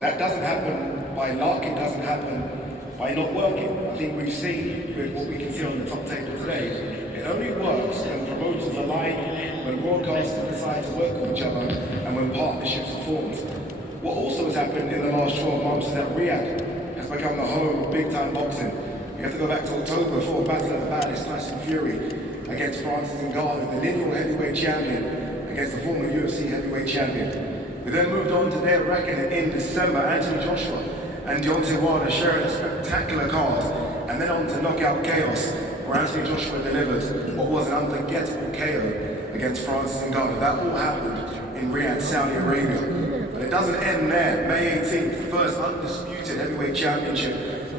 That doesn't happen by luck, it doesn't happen by not working. I think we've seen with what we can see on the top table today, it only works when promoters align, when broadcasters decide to work with each other, and when partnerships are formed. What also has happened in the last 12 months is that Riyadh has become the home of big-time boxing. You have to go back to October for Battle of the Baddest, Tyson Fury against Francis Ngannou, the lineal heavyweight champion against the former UFC heavyweight champion. We then moved on to their reckoning in December, Anthony Joshua and Deontay Wilder sharing a spectacular card, and then on to Knockout Chaos, where Anthony Joshua delivered what was an unforgettable KO against Francis Ngannou. That all happened in Riyadh, Saudi Arabia. But it doesn't end there. May 18th, the first undisputed heavyweight championship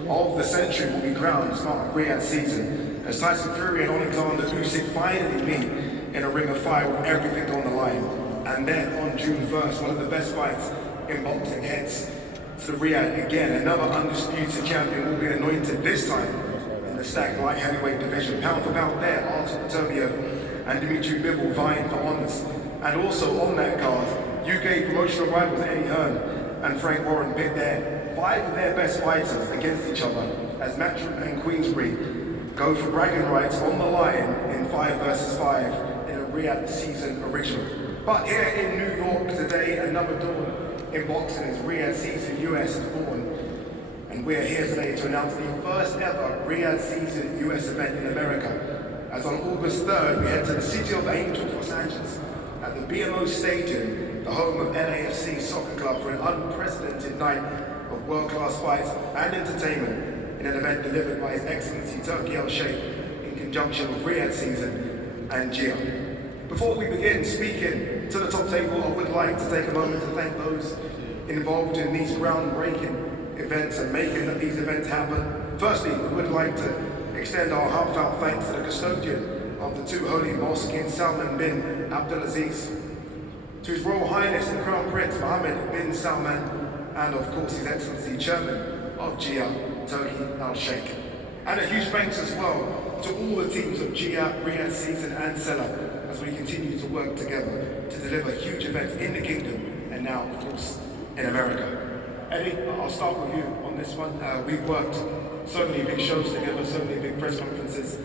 of the century will be crowned as part of Riyadh season, as Tyson Fury and Alexander Usyk finally meet in a ring of fire with everything on the line. And then on June 1st, one of the best fights in boxing heads to Riyadh again. Another undisputed champion will be anointed, this time in the stacked light heavyweight division. Pound for pound there, Artur Beterbiev and Dimitri Bivol vying for honours. And also on that card, UK promotional rivals Eddie Hearn and Frank Warren pit their 5 of their best fighters against each other as Madrimov and Queensbury go for bragging rights on the line in 5 versus 5 in a Riyadh season original. But here in New York today, another dawn in boxing as Riyadh Season US is born. And we're here today to announce the first ever Riyadh Season US event in America. As on August 3rd, we head to the City of Angels, Los Angeles, at the BMO Stadium, the home of LAFC Soccer Club, for an unprecedented night of world-class fights and entertainment in an event delivered by His Excellency Turki Al-Sheikh in conjunction with Riyadh Season and GIA. Before we begin speaking to the top table, I would like to take a moment to thank those involved in these groundbreaking events and making that these events happen. Firstly, we would like to extend our heartfelt thanks to the custodian of the 2 holy mosques, King Salman bin Abdulaziz, to His Royal Highness the Crown Prince Mohammed bin Salman, and of course His Excellency Chairman of GIA, Turki Al-Sheikh. And a huge thanks as well to all the teams of GIA, Riyadh Season and Seller, as we continue to work together to deliver huge events in the kingdom and now, of course, in America. Eddie, I'll start with you on this one. We've worked so many big shows together, so many big press conferences.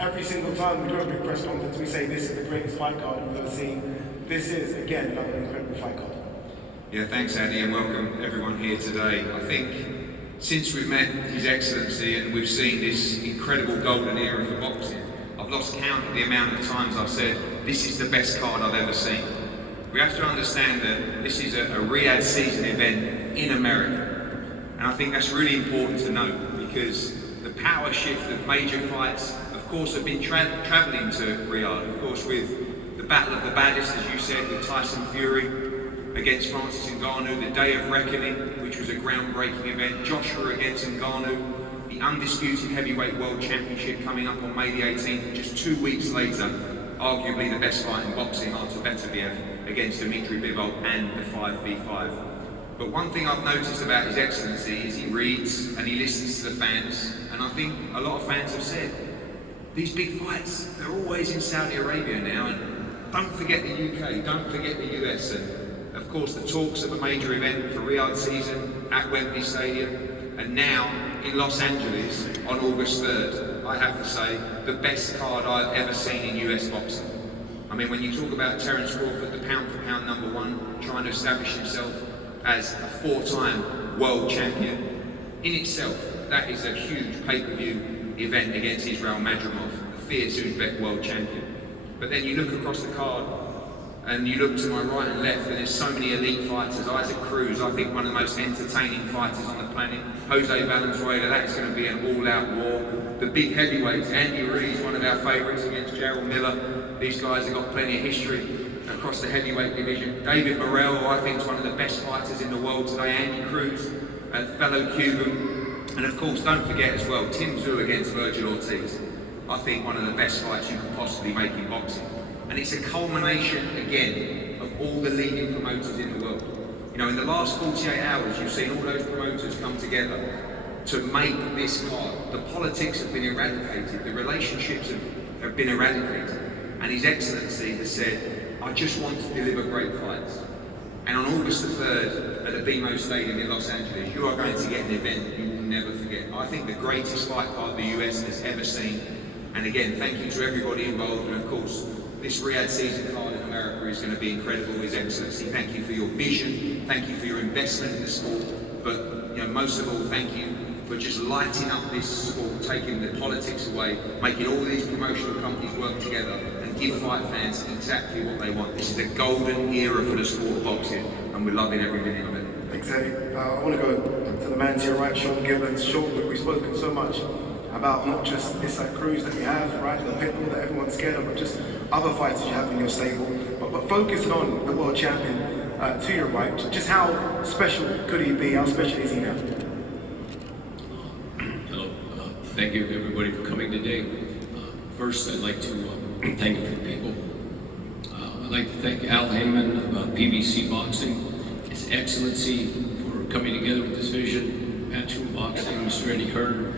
Every single time we do a big press conference, we say this is the greatest fight card we've ever seen. This is, again, another incredible fight card. Yeah, thanks Andy, and welcome everyone here today. I think since we've met His Excellency and we've seen this incredible golden era for boxing, I've lost count of the amount of times I've said, this is the best card I've ever seen. We have to understand that this is a Riyadh season event in America. And I think that's really important to note, because the power shift of major fights, of course, have been travelling to Riyadh. Of course, with the Battle of the Baddest, as you said, with Tyson Fury against Francis Ngannou, the Day of Reckoning, which was a groundbreaking event, Joshua against Ngannou, the undisputed heavyweight world championship coming up on May the 18th, just 2 weeks later, arguably the best fight in boxing, Artur Beterbiev against Dimitri Bivol and the 5v5. But one thing I've noticed about His Excellency is he reads and he listens to the fans, and I think a lot of fans have said, these big fights, they're always in Saudi Arabia now, and don't forget the UK, don't forget the US, and of course the talks of a major event for Riyadh season at Wembley Stadium, and now in Los Angeles on August 3rd, I have to say, the best card I've ever seen in US boxing. I mean, when you talk about Terence Crawford, the pound-for-pound #1, trying to establish himself as a 4-time world champion, in itself, that is a huge pay-per-view event against Jarrell Madrimov, the fierce Uzbek world champion. But then you look across the card, and you look to my right and left, and there's so many elite fighters. Isaac Cruz, I think one of the most entertaining fighters on the planet. Jose Valenzuela, that's going to be an all-out war. The big heavyweights, Andy Cruz, one of our favourites against Jarrell Miller. These guys have got plenty of history across the heavyweight division. David Morrell, who I think is one of the best fighters in the world today. Andy Cruz, a fellow Cuban. And of course, don't forget as well, Tim Tszyu against Virgil Ortiz. I think one of the best fights you can possibly make in boxing. And it's a culmination, again, of all the leading promoters in the world. You know, in the last 48 hours, you've seen all those promoters come together to make this card. The politics have been eradicated, the relationships have been eradicated. And His Excellency has said, I just want to deliver great fights. And on August the 3rd, at the BMO Stadium in Los Angeles, you are going to get an event you will never forget. I think the greatest fight card the US has ever seen. And again, thank you to everybody involved, and of course, this Riyadh season card in America is going to be incredible. His Excellency, thank you for your vision, thank you for your investment in the sport, but most of all, thank you for just lighting up this sport, taking the politics away, making all these promotional companies work together and give fight fans exactly what they want. This is a golden era for the sport of boxing, and we're loving every minute of it. Thanks, Eddie. I want to go to the man to your right, Sean Gibbons. Sean, we've spoken so much about not just Isaac Cruz that you have, right, the pitbull that everyone's scared of, but just other fighters you have in your stable. But focusing on the world champion to your right, just how special could he be? How special is he now? Hello. Thank you everybody for coming today. First, I'd like to thank a few people. I'd like to thank Al Heyman of PBC Boxing, His Excellency for coming together with this vision, Matchroom Boxing, Mr. Andy Cruz,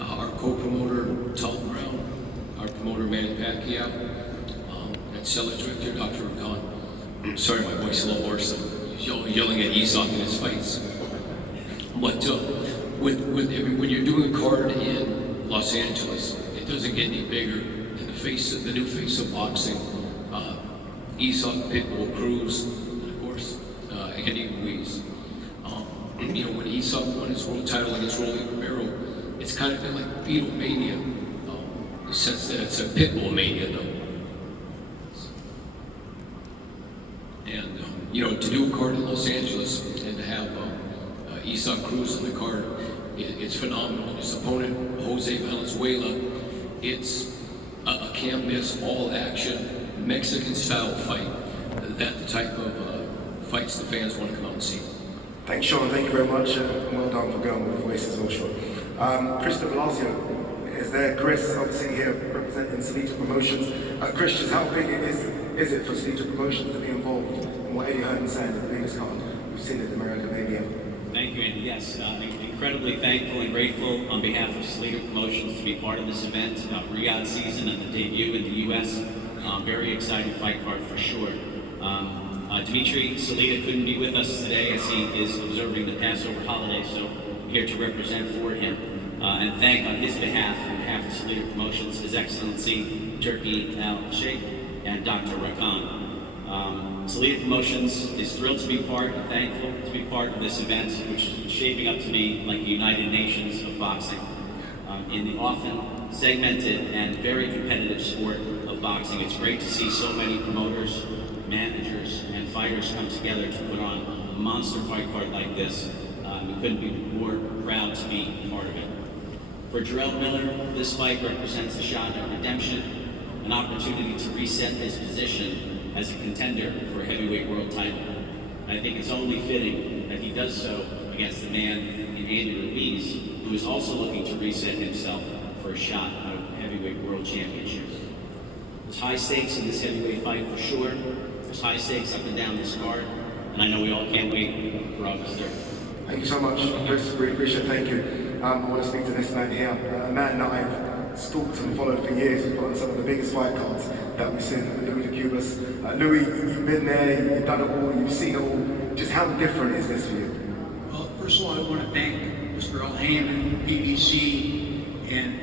our co-promoter, Tom Brown, our promoter, Manny Pacquiao, and seller director, Dr. Khan. Sorry, my voice is a little hoarse. He's yelling at Isaac in his fights. But when you're doing a card in Los Angeles, it doesn't get any bigger than the new face of boxing. Isaac, Pitbull, Cruz, and of course, Andy Ruiz. When Isaac won his world title against Rolly Romero, it's kind of been like Beatlemania, in the sense that it's a Pitbull mania, though. And to do a card in Los Angeles and to have Isaac Cruz on the card, it's phenomenal. His opponent, Jose Valenzuela, it's a can't miss, all action, Mexican style fight. That's the type of fights the fans want to come out and see. Thanks, Sean. Thank you very much. And well done for going with the voice as well, Sean. Chris de Blasio is there. Chris, obviously here representing Salita Promotions. Chris, just how big is it for Salita Promotions to be involved in what Eddie Hearn saying is the biggest card we've seen in America, maybe ever? Thank you, Andy. Yes, incredibly thankful and grateful on behalf of Salita Promotions to be part of this event, Riyadh season and the debut in the U.S. Very exciting fight card for sure. Dimitri Salita couldn't be with us today as he is observing the Passover holiday, so I'm here to represent for him and thank on his behalf, on behalf of Salita Promotions, His Excellency Turki Al-Sheikh and Dr. Rakan. Salita Promotions is thrilled to be part and thankful to be part of this event, which is shaping up to be like the United Nations of boxing. In the often segmented and very competitive sport of boxing, it's great to see so many promoters, managers, and fighters come together to put on a monster fight card like this. We couldn't be more proud to be part of it. For Jarrell Miller, this fight represents a shot at redemption, an opportunity to reset his position as a contender for a heavyweight world title. And I think it's only fitting that he does so against the man in Andy Cruz, who is also looking to reset himself for a shot at a heavyweight world championship. There's high stakes in this heavyweight fight for sure. There's high stakes up and down this card, and I know we all can't wait for August 3rd. Thank you so much, Chris. Really appreciate it. Thank you. I want to speak to this man here, a man that I've stalked and followed for years. He's on some of the biggest fight cards that we've seen, Louis de Cubas. Louis, you've been there, you've done it all, you've seen it all. Just how different is this for you? Well, first of all, I want to thank Mr. Al Heyman, BBC, and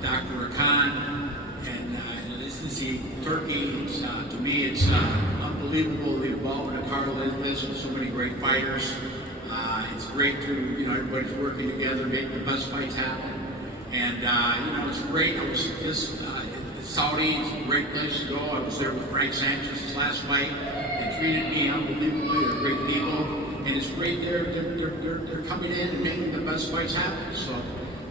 Dr. Rakan, and this is the Turkey. To me, it's unbelievable the involvement of Carl Liz with so many great fighters. It's great to, everybody's working together, making the best fights happen. And, it's great. I was just Saudi, it's a great place to go. I was there with Frank Sanchez's last fight. They treated me unbelievably. They're great people. And it's great they're coming in and making the best fights happen. So,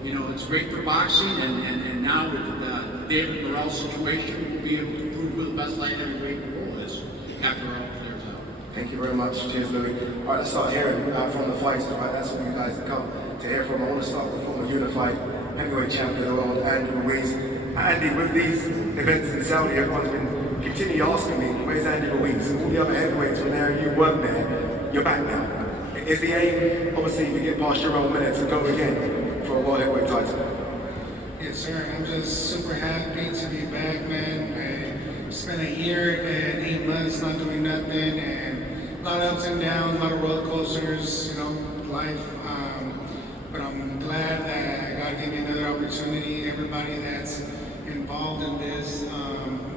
it's great for boxing. And now with the David Morrell situation, we'll be able to prove who the best light heavyweight in the world is after all clears out. Thank you very much. Cheers, Louis. All right, let's start hearing from the fights. Right, that's what you guys have come to hear from. I want to start with former unified heavyweight champion of the world, Andy Ruiz. Andy, with these events in Saudi, everyone's been continually asking me, where's Andy Ruiz? All the other heavyweights were there, you weren't there, you're back now. Is the aim, obviously, if you get past Jarrell Miller, to go again for a world heavyweight title? Yes, sir. I'm just super happy to be back, man. I spent a year and 8 months not doing nothing, and lot of ups and downs, a lot of roller coasters, life. But I'm glad that God gave me another opportunity. Everybody that's involved in this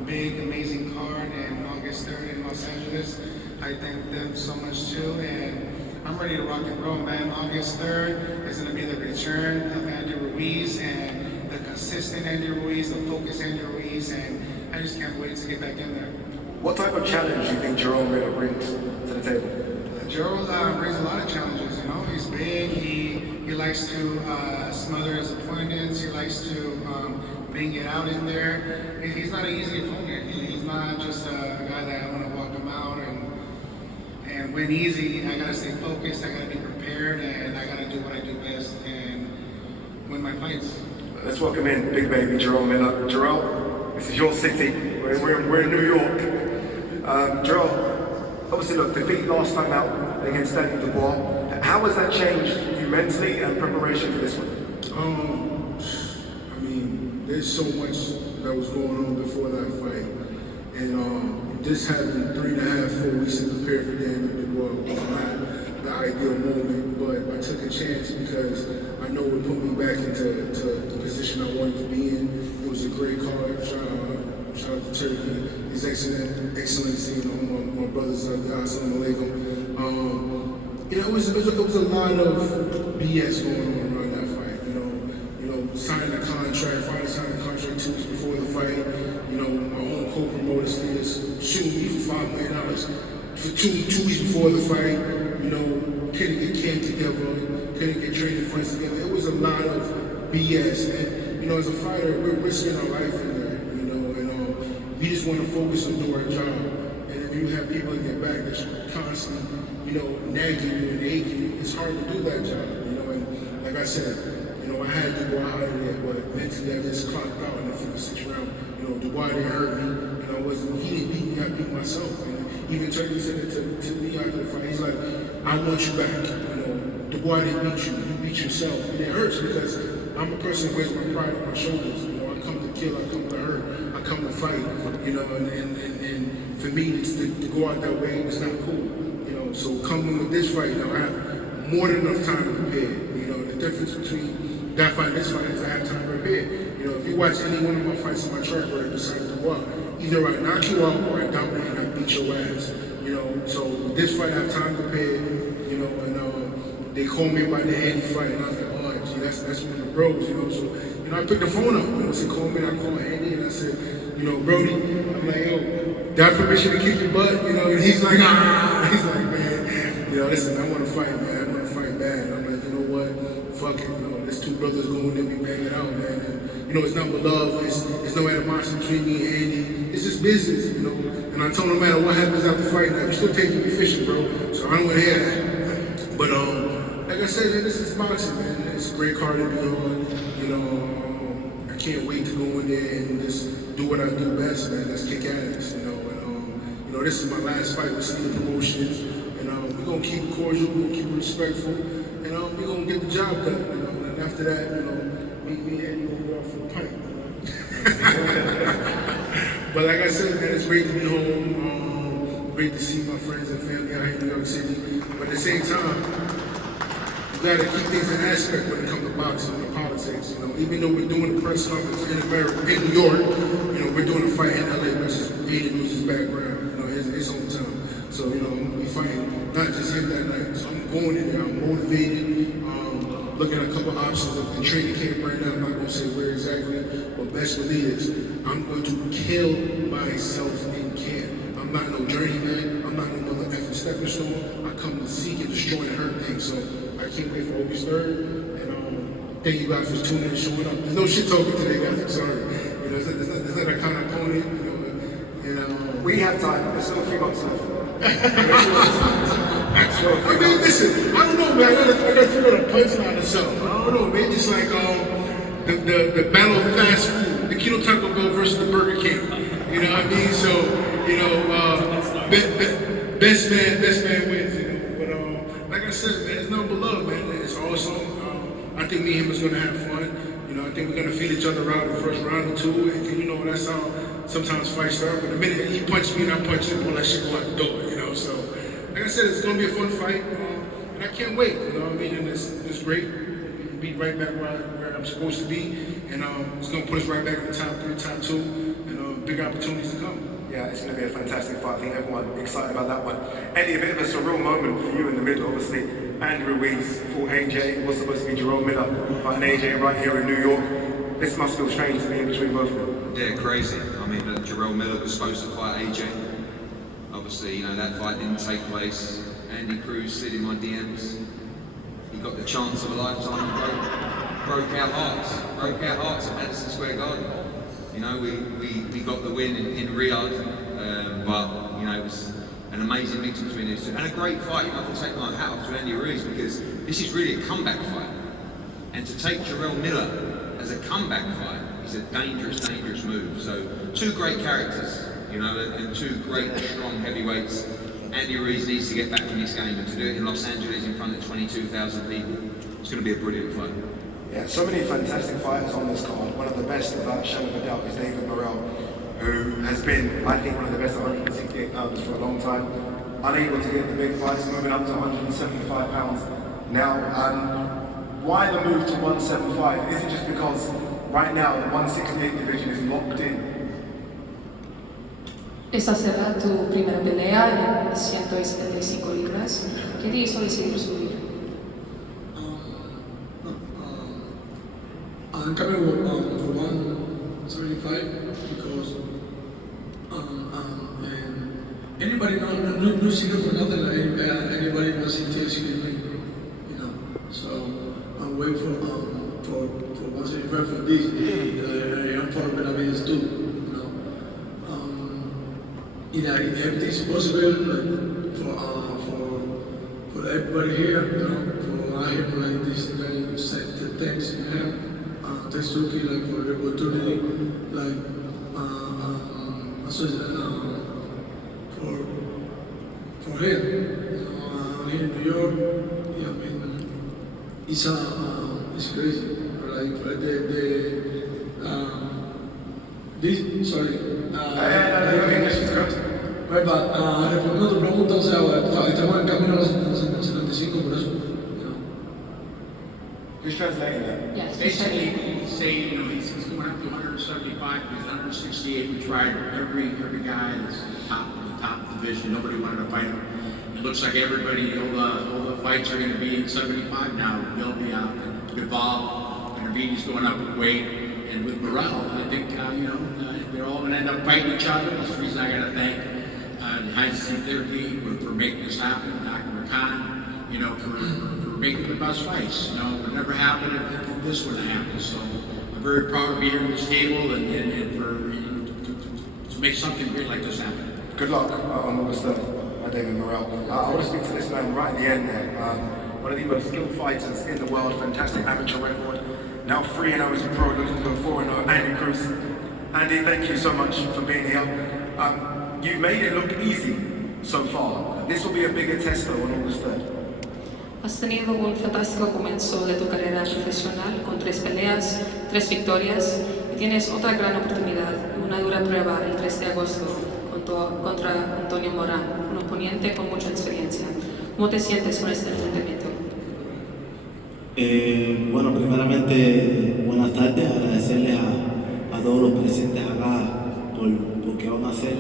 big, amazing card in August 3rd in Los Angeles, I thank them so much too. And I'm ready to rock and roll, man. August 3rd is going to be the return of Andy Ruiz and the consistent Andy Ruiz, the focused Andy Ruiz, and I just can't wait to get back in there. What type of challenge do you think Jarrell Miller brings to the table? Jarrell brings a lot of challenges. He's big. He likes to smother his opponents. He likes to bring it out in there. He's not an easy opponent. He's not just a guy that I want to walk him out and win easy. I gotta stay focused. I gotta be prepared, and I gotta do what I do best and win my fights. Let's welcome in big baby Jarrell Miller. Jarrell, this is your city. We're in New York. Jarrell, obviously, look, defeat last time out against Daniel Dubois. How has that changed you mentally and preparation for this one? I mean, there's so much that was going on before that fight, and just having 3.5, 4 weeks to prepare for Daniel Dubois was not the ideal moment, but I took a chance because I know it put me back into the position I wanted to be in. It was a great card. Shout out to Turkey, His Excellency, my brothers, assalamu alaikum. It was a lot of BS going on around that fight. Signing the contract, finally signing the contract 2 weeks before the fight. My own co-promoter is shooting me for $5 million for two weeks before the fight. Couldn't get camp together, couldn't get training friends together. It was a lot of BS. And as a fighter, we're risking our life in there. And we just want to focus on doing our job. And if you have people in your back that's constantly, nagging you and aching you, it's hard to do that job. And like I said, I had to go out of there, but mentally I just clocked out in the 56th round. Dubois didn't hurt me. He didn't beat me, I beat myself. And even Turkey said it to me after the fight. He's like, I want you back. Dubois didn't beat you, you beat yourself. And it hurts because I'm a person who wears my pride on my shoulders. I come to kill, I come to hurt, I come to fight. And for me, to go out that way, it's not cool. So coming with this fight, I have more than enough time to prepare. The difference between that fight and this fight is I have time to prepare. If you watch any one of my fights in my track record besides Dubois, either I knock you out or I dominate and I beat your ass. So with this fight I have time to prepare. And they called me about the Andy fight, and I was like, oh, gee, that's one of the bros. So I picked the phone up. They called me, and I called Andy, and I said, Brody, I'm like, yo, got permission to kick your butt, and he's like, ah, he's like, man, listen, I want to fight, man, I want to fight bad. And I'm like, you know what, fuck it, there's 2 brothers going there, we bang it out, man, and, it's not with love, it's no animosity between me and Andy, it's just business, and I told him no matter what happens after the fight, now, you still taking me fishing, bro, so I don't want to hear that, but, like I said, man, this is boxing, man, it's a great card to be on, I can't wait to go in there and just do what I do best, man. Let's kick ass, And this is my last fight with Cedar Promotions, and we're gonna keep it cordial, we're gonna keep it respectful, and we're gonna get the job done. And after that, me and Andy gonna go out for a pint. But like I said, man, it's great to be home. Great to see my friends and family out here in New York City. But at the same time, you gotta keep things in aspect when it comes to boxing and politics. Even though we're doing a press conference in America, in New York, we're doing a fight in LA, which is Andy Cruz's background, his hometown. So, I'm gonna be fighting not just him that night. So I'm going in there, I'm motivated, looking at a couple options of the training camp right now. I'm not gonna say where exactly, but best believe is I'm going to kill myself in camp. I'm not no journeyman, I'm not no mother effing stepping stone. I come to seek and destroy and hurt things. So I can't wait for August 3rd. And thank you guys for tuning in and showing up. There's no shit talking today, guys. I'm sorry. There's not that kind of opponent. We have time. There's still a few months left. I mean, listen. I don't know, man. I gotta figure out a punchline or something. I don't know. Maybe it's like the battle of fast food, the Kilo Taco Bell versus the Burger King. You know what I mean? So best man wins. But like I said, man, it's nothing but love, man. It's awesome. I think me and him is gonna have fun. I think we're gonna feed each other out in the first round or 2, and that's how sometimes fights start. But the minute he punched me and I punched him, all that shit go out the door. So like like I said, it's going to be a fun fight, and I can't wait. You know what I mean? And it's great. Be right back where I'm supposed to be, and it's going to put us right back in the top 3, top 2, and big opportunities to come. Yeah, it's going to be a fantastic fight. I think everyone excited about that one. Eddie, a bit of a surreal moment for you in the middle, obviously. Andy Ruiz fought AJ. It was supposed to be Jarrell Miller fighting AJ right here in New York. This must feel strange to be in between both of them. Yeah, crazy. I mean, Jarrell Miller was supposed to fight AJ. Obviously, you know, that fight didn't take place. Andy Cruz slid in my DMs. He got the chance of a lifetime and broke our hearts at Madison Square Garden. You know, we got the win in Riyadh, but, you know, it was an amazing mix between these two. And a great fight. You know, I have to take my hat off to Andy Ruiz because this is really a comeback fight. And to take Jarrell Miller as a comeback fight is a dangerous, dangerous move. So, two great characters, you know, and two great, strong heavyweights. Andy Ruiz needs to get back in this game, and to do it in Los Angeles in front of 22,000 people, it's going to be a brilliant fight. Yeah, so many fantastic fighters on this card. One of the best, without a shadow of a doubt, is David Morrell, who has been, I think, one of the best at 168 pounds for a long time. Unable to get the big fights, moving up to 175 pounds now. Why the move to 175? Is it just because right now the 168 division is locked in? Esta será tu primera pelea en 175 libras. ¿Qué te hizo decidir subir? I'm coming for 175 because and anybody no secret for nothing. Like anybody was intentionally, you know. So I'm waiting for 175 for this. I'm for Benavides too. You know, everything's possible, like, for everybody here, you know, for I have like this, like, thanks, you know, thanks to you, like, for the opportunity, like, for him, you know, here in New York, yeah, I mean, it's crazy, like, Right, but respondiendo a tu pregunta, o sea, estamos en camino a los 75 por eso. Who's translating that? Yes. Basically, he's saying, you know, he's going up to 175, he's 168. We tried every guy that's the top division. Nobody wanted to fight him. It looks like everybody, all the fights are going to be in 75 now. They'll be out. Duvall, Benavides going up with weight, and with Morrell, I think they're all going to end up fighting each other. That's the reason I got to thank Isaac Cruz for making this happen. Dr. Khan, you know, for making the best fights. You know, it would never happen if this would have happened. So I'm very proud to be here at this table and for to make something great like this happen. Good luck on August 3rd, David Morrell. I want to speak to this man right at the end there. One of the most skilled fighters in the world, fantastic amateur record. Now 3-0 as a pro, looking to go 4-0. Andy Cruz. Andy, thank you so much for being here. You've made it look easy so far. This will be a bigger test though on August 3rd. Has tenido un fantástico comienzo de tu carrera profesional con 3 peleas, 3 victorias y tienes otra gran oportunidad, una dura prueba el 3 de agosto contra Antonio Morán, un oponente con mucha experiencia. ¿Cómo te sientes con este enfrentamiento? Bueno, primeramente, buenas tardes, agradecerles a todos los presentes acá porque van a ser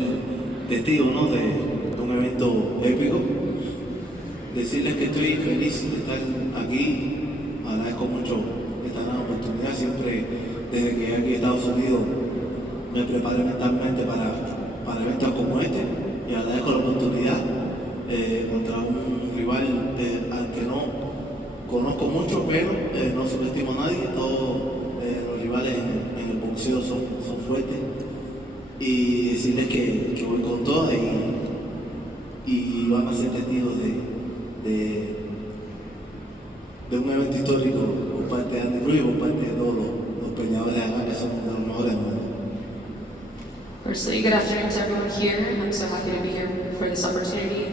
testigos, ¿no? de un evento épico. Decirles que estoy feliz de estar aquí, agradezco mucho esta gran oportunidad. Siempre desde que llegué aquí a Estados Unidos me preparé mentalmente para eventos como este y agradezco la oportunidad contra un rival al que no conozco mucho, pero no subestimo a nadie. Todos los rivales en el boxeo son fuertes, y decirles que voy con todas y van a ser testigos de un evento histórico por parte de Andy Cruz y por parte de todos los peleadores acá que son de los mejores del mundo. Firstly, good afternoon to everyone here. I'm so happy to be here for this opportunity,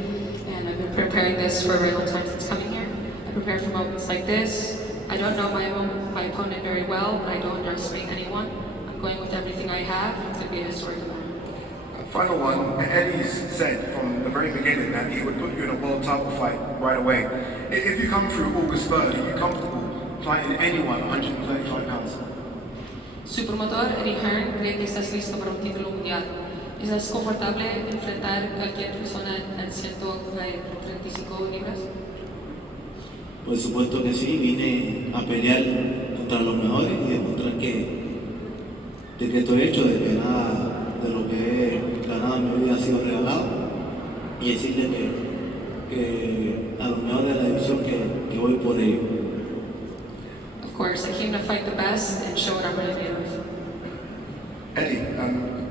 and I've been preparing this for a very long time since coming here. I prepared for moments like this. I don't know my opponent very well, but I don't underestimate anyone. I'm going with everything I have. It's going to be a historic moment. Final one, Eddie's said from the very beginning that he would put you in a world title fight right away. If you come through August 3rd, are you comfortable fighting anyone 135 pounds? Su promotor, Eddie Hearn, cree que estás listo para un título mundial. ¿Estás confortable enfrentar a cualquier persona en 135 libras? Por supuesto que sí, vine a pelear contra los mejores y demostrar de que estoy hecho, de que nada de lo que he ganado en mi vida ha sido regalado y decirle que a los mejores de la división que voy por ello. Of course, I came to fight the best and show what I'm really made of. Eddie,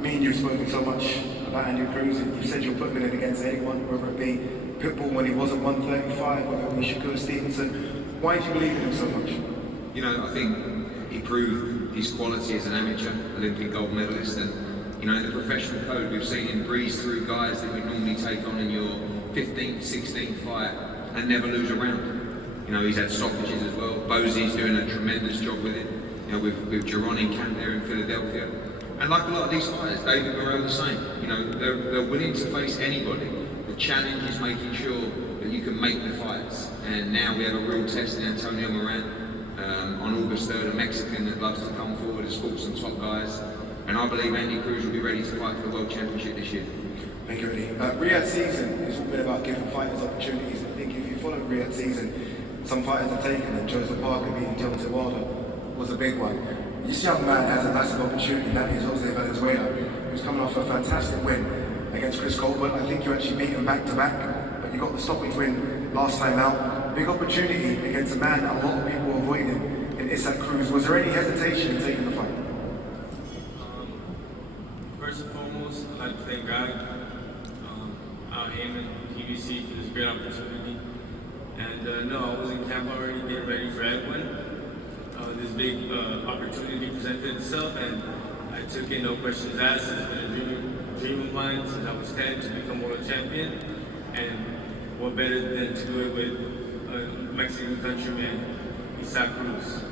me and you've spoken so much about Andy Cruz, and you said you'll put him in against anyone, whether it be Pitbull when he wasn't 135, whether it be Shakur Stevenson. Why do you believe in him so much? You know, I think he proved his quality as an amateur, Olympic gold medalist, and you know, in the professional code, we've seen him breeze through guys that you normally take on in your 15th, 16th fight and never lose a round. You know, he's had stoppages as well. Bosie's doing a tremendous job with it. You know, with Jarrell in camp there in Philadelphia. And like a lot of these fighters, David Morrell the same. You know, they're willing to face anybody. The challenge is making sure that you can make the fights. And now we have a real test in Antonio Moran on August 3rd, a Mexican that loves to come forward, has fought some top guys. And I believe Andy Cruz will be ready to fight for the World Championship this year. Thank you, Eddie. Riyadh season has all been about giving fighters opportunities. I think if you follow Riyadh season, some fighters are taken, and Joseph Parker beating Deontay Wilder was a big one. This young man has a massive opportunity, that is Jose Valenzuela, who's coming off a fantastic win against Chris Colbert. I think you actually beat him back to back, but you got the stoppage win last time out. Big opportunity against a man that a lot of people are avoiding in Isaac Cruz. Was there any hesitation in taking the fight? First and foremost, I'd like to thank God, Al Heyman, PBC for this great opportunity. And no, I was in camp already getting ready for Edwin. This big opportunity presented itself, and I took it, no questions asked. It's been a dream of mine since I was 10 to become world champion. And what better than to do it with a Mexican countryman, Isaac Cruz.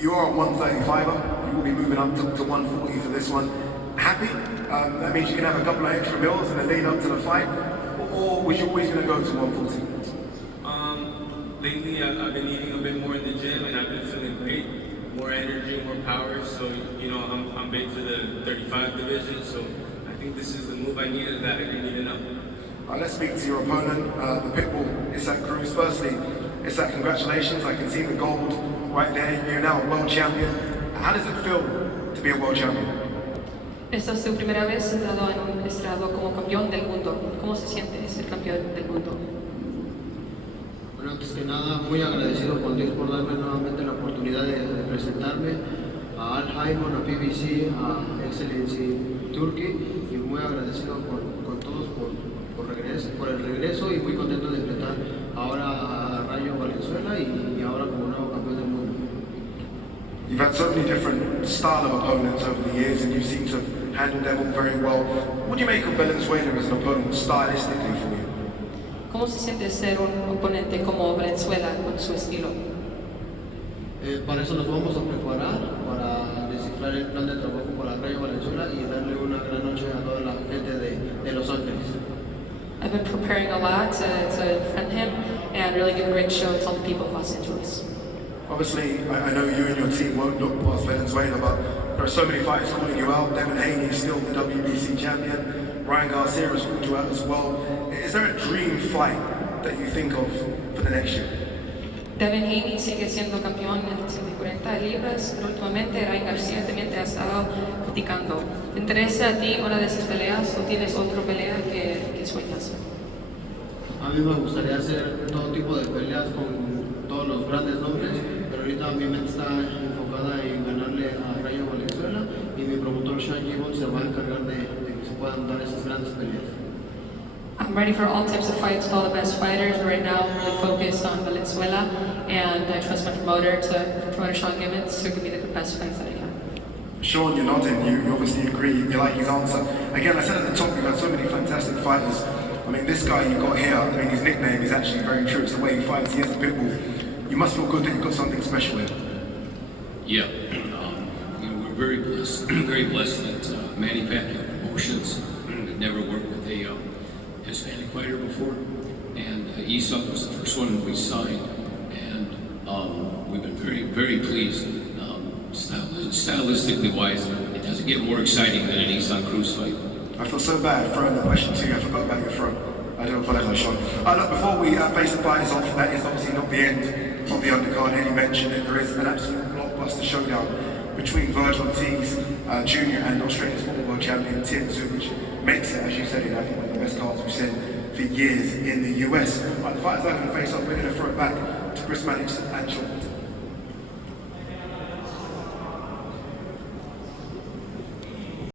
You are a 135er. You will be moving up to 140 for this one. Happy? That means you can have a couple of extra meals and then lead up to the fight? Or was you always going to go to 140? Lately, I've been eating a bit more in the gym, and I've been feeling great. More energy, more power. So, you know, I'm big for the 35 division. So, I think this is the move I needed that I didn't need enough. Let's speak to your opponent, the Pitbull, Isaac Cruz. Firstly, Isaac, congratulations. I can see the gold right there. You're now a world champion. How does it feel to be a world champion? Esta es su primera vez sentado en un estrado como campeón del mundo. ¿Cómo se siente ser campeón del mundo? Bueno, antes que nada, muy agradecido con Dios por darme nuevamente la oportunidad de presentarme a Al Heyman, a PBC, a Excellency Turkey, y muy agradecido con todos por el regreso y muy contento de enfrentar ahora a Rayo Valenzuela y ahora como nuevo campeón del mundo. You've had so many different style of opponents over the years, and you seem to have handled them all very well. What do you make of Valenzuela as an opponent stylistically for you? ¿Cómo se siente ser un oponente como Valenzuela con su estilo? Para eso nos vamos a preparar, para descifrar el plan de trabajo para Rayo Valenzuela y darle una gran noche a toda la gente de Los Ángeles. I've been preparing a lot to defend him and really give a great show to all the people of Los Angeles. Obviously, I know you and your team won't look past Valenzuela, but there are so many fighters calling you out. Devin Haney is still the WBC champion. Ryan Garcia has called you out as well. Is there a dream fight that you think of for the next year? Devin Haney sigue siendo campeón en 140 libras, pero últimamente Ryan Garcia también te ha estado platicando. ¿Te interesa a ti una de esas peleas o tienes otra pelea que sueñas? A mí me gustaría hacer todo tipo de peleas con todos los grandes nombres, pero ahorita mi mente está enfocada en ganarle a Rayo Valenzuela y mi promotor Sean Gibbon se va a encargar de que se puedan dar esas grandes peleas. I'm ready for all types of fights with all the best fighters. Right now, I'm really focused on Valenzuela, and I trust my promoter Sean Gibbons to give me the best fights that I can. Sean, you're nodding. You obviously agree. You like his answer. Again, I said at the top, you've had so many fantastic fighters. I mean, this guy you've got here, I mean, his nickname is actually very true. It's the way he fights. He has the pitbull. You must feel good that you've got something special here. Yeah, we're very blessed that Manny Pacquiao Promotions I'd never worked with a Hispanic fighter before, and Isaac was the first one we signed, and we've been very, very pleased. Stylistically wise, it doesn't get more exciting than an Isaac Cruz fight. I feel so bad throwing the question to you. I forgot about your throat. I do apologise, Sean. Look, before we face the fighters off, that is obviously not the end of the undercard. Eddie mentioned that there is an absolute blockbuster showdown between Virgil Ortiz Jr. and Australia's former world champion Tim Tszyu, which makes it, as you said, I think one of the best cards we've seen for years in the US. Right, the fighters are going to face off. We're going to throw it back to Chris Mannix and Sean.